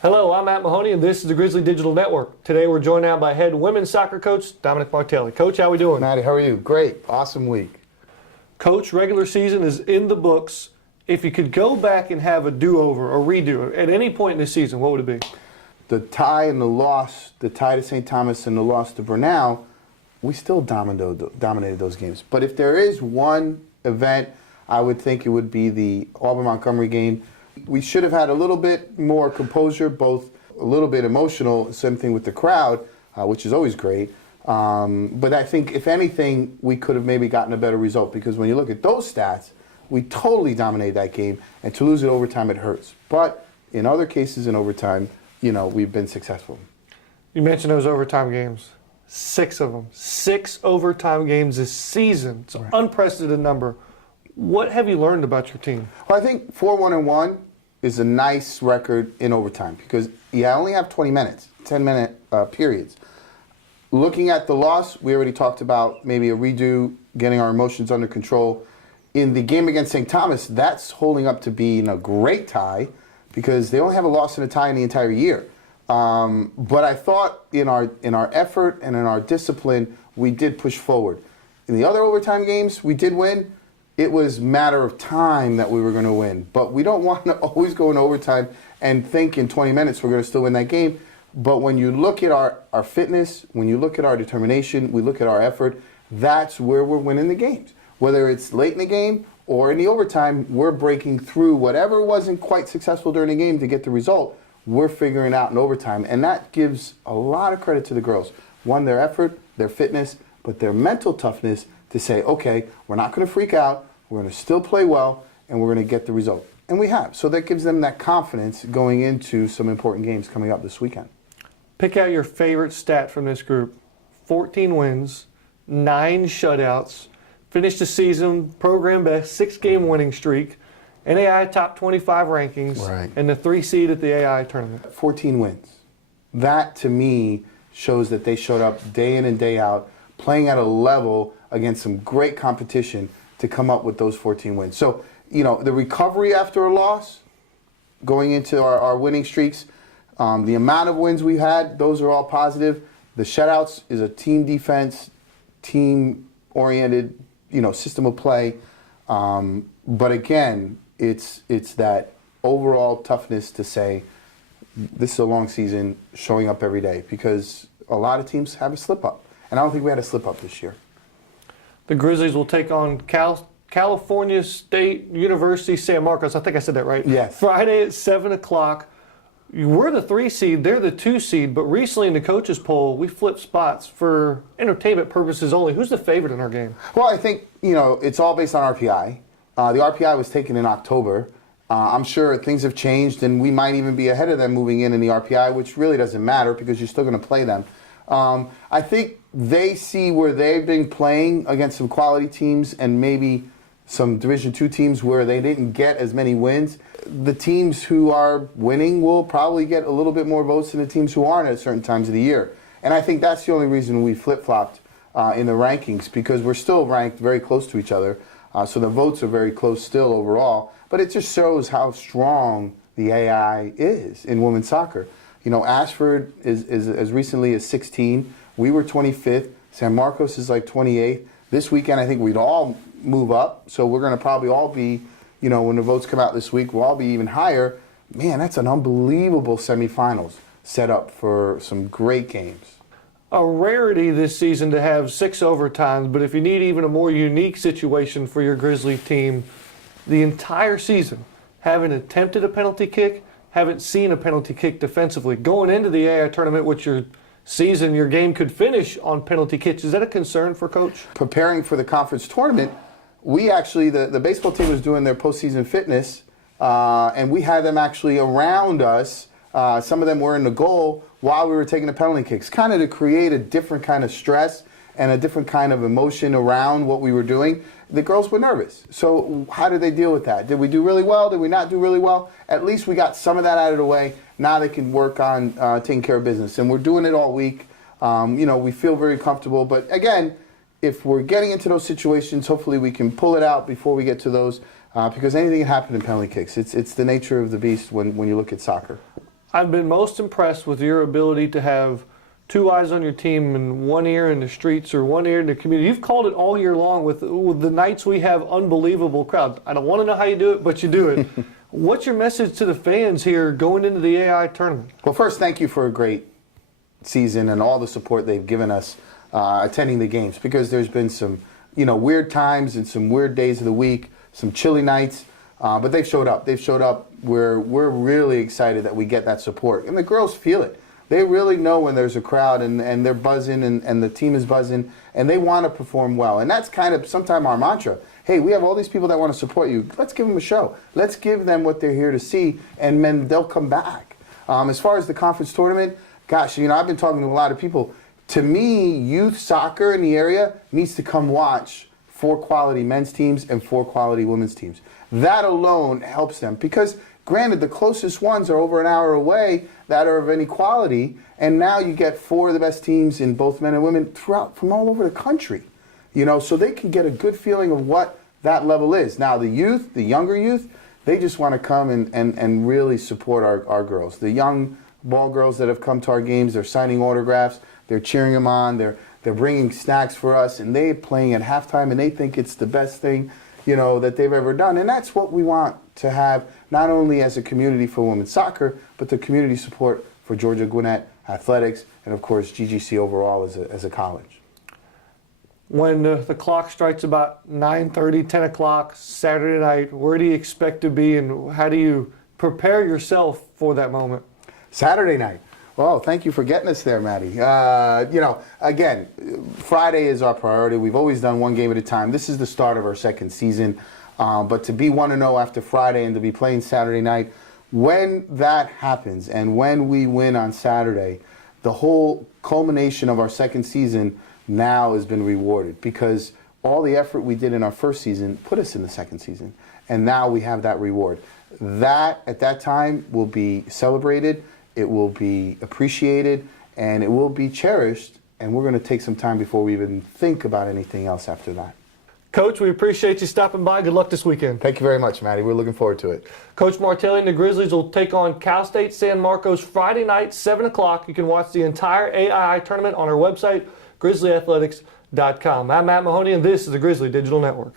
Hello, I'm Matt Mahony, and this is the Grizzly Digital Network. Today we're joined now by head women's soccer coach Domenic Martelli. Coach, how we doing? Matty, how are you? Great. Awesome week. Coach, regular season is in the books. If you could go back and have a do-over or redo at any point in the season, what would it be? The tie and the loss, the tie to St. Thomas and the loss to Bernal, we still dominated those games. But if there is one event, I would think it would be the Auburn-Montgomery game. We should have had a little bit more composure, both a little bit emotional, same thing with the crowd, which is always great. But I think, if anything, we could have maybe gotten a better result, because when you look at those stats, we totally dominated that game, and to lose it overtime, it hurts. But in other cases in overtime, we've been successful. You mentioned those overtime games. 6 of them. 6 overtime games this season. It's an unprecedented number. What have you learned about your team? Well, I think 4-1-1 is a nice record in overtime, because you only have 20 minutes, 10-minute periods. Looking at the loss, we already talked about maybe a redo, getting our emotions under control. In the game against St. Thomas, that's holding up to being a great tie, because they only have a loss and a tie in the entire year. But I thought in our effort and in our discipline, we did push forward. In the other overtime games, we did win. It was a matter of time that we were going to win. But we don't want to always go in overtime and think in 20 minutes we're going to still win that game. But when you look at our fitness, when you look at our determination, we look at our effort, that's where we're winning the games. Whether it's late in the game or in the overtime, we're breaking through whatever wasn't quite successful during the game to get the result. We're figuring out in overtime. And that gives a lot of credit to the girls. One, their effort, their fitness, but their mental toughness to say, okay, we're not going to freak out. We're going to still play well, and we're going to get the result. And we have. So that gives them that confidence going into some important games coming up this weekend. Pick out your favorite stat from this group. 14 wins, 9 shutouts, finished the season program best, 6-game winning streak, A.I.I top 25 rankings, and the 3 seed at the A.I.I tournament. 14 wins. That, to me, shows that they showed up day in and day out, playing at a level against some great competition to come up with those 14 wins. So, the recovery after a loss, going into our winning streaks, the amount of wins we had, those are all positive. The shutouts is a team defense, team-oriented, system of play. But again, it's that overall toughness to say, this is a long season, showing up every day, because a lot of teams have a slip-up. And I don't think we had a slip-up this year. The Grizzlies will take on California State University San Marcos. I think I said that right. Yes. Friday at 7 o'clock. We're the 3 seed. They're the 2 seed. But recently in the coaches poll, we flipped spots for entertainment purposes only. Who's the favorite in our game? Well, I think, it's all based on RPI. The RPI was taken in October. I'm sure things have changed, and we might even be ahead of them moving in the RPI, which really doesn't matter because you're still going to play them. I think they see where they've been playing against some quality teams and maybe some Division II teams where they didn't get as many wins. The teams who are winning will probably get a little bit more votes than the teams who aren't at certain times of the year. And I think that's the only reason we flip-flopped in the rankings, because we're still ranked very close to each other. So the votes are very close still overall. But it just shows how strong the A.I. is in women's soccer. Ashford is as recently as 16. We were 25th. San Marcos is like 28th. This weekend, I think we'd all move up. So we're going to probably all be, when the votes come out this week, we'll all be even higher. Man, that's an unbelievable semifinals set up for some great games. A rarity this season to have 6 overtimes, but if you need even a more unique situation for your Grizzly team, the entire season, haven't attempted a penalty kick, haven't seen a penalty kick defensively. Going into the A.I. tournament, which your season, your game could finish on penalty kicks, is that a concern for Coach? Preparing for the conference tournament, we actually, the baseball team was doing their postseason fitness, and we had them actually around us. Some of them were in the goal while we were taking the penalty kicks, kind of to create a different kind of stress and a different kind of emotion around what we were doing. The girls were nervous. So how did they deal with that? Did we do really well? Did we not do really well? At least we got some of that out of the way. Now they can work on taking care of business. And we're doing it all week. We feel very comfortable. But again, if we're getting into those situations, hopefully we can pull it out before we get to those, because anything can happen in penalty kicks. It's the nature of the beast when you look at soccer. I've been most impressed with your ability to have two eyes on your team and one ear in the streets or one ear in the community. You've called it all year long with the nights we have unbelievable crowds. I don't want to know how you do it, but you do it. What's your message to the fans here going into the A.I.I tournament? Well, first, thank you for a great season and all the support they've given us attending the games, because there's been some, weird times and some weird days of the week, some chilly nights, but they've showed up. They've showed up. We're really excited that we get that support, and the girls feel it. They really know when there's a crowd and they're buzzing and the team is buzzing and they want to perform well. And that's kind of sometimes our mantra. Hey, we have all these people that want to support you. Let's give them a show. Let's give them what they're here to see, and then they'll come back. As far as the conference tournament, gosh, I've been talking to a lot of people. To me, youth soccer in the area needs to come watch 4 quality men's teams and 4 quality women's teams. That alone helps them, because granted, the closest ones are over an hour away that are of any quality, and now you get 4 of the best teams in both men and women from all over the country. So they can get a good feeling of what that level is. Now, the youth, the younger youth, they just want to come and really support our girls. The young ball girls that have come to our games, they're signing autographs, they're cheering them on, they're bringing snacks for us, and they're playing at halftime, and they think it's the best thing that they've ever done. And that's what we want to have, not only as a community for women's soccer, but the community support for Georgia-Gwinnett athletics, and of course GGC overall as a college. When the clock strikes about 9:30, 10 o'clock Saturday night, where do you expect to be, and how do you prepare yourself for that moment? Saturday night. Well, thank you for getting us there, Maddie. Again, Friday is our priority. We've always done one game at a time. This is the start of our second season. But to be 1-0 after Friday and to be playing Saturday night, when that happens and when we win on Saturday, the whole culmination of our second season now has been rewarded, because all the effort we did in our first season put us in the second season. And now we have that reward. That, at that time, will be celebrated. It will be appreciated, and it will be cherished, and we're going to take some time before we even think about anything else after that. Coach, we appreciate you stopping by. Good luck this weekend. Thank you very much, Maddie. We're looking forward to it. Coach Martelli and the Grizzlies will take on Cal State San Marcos Friday night, 7 o'clock. You can watch the entire A.I.I tournament on our website, grizzlyathletics.com. I'm Matt Mahony, and this is the Grizzly Digital Network.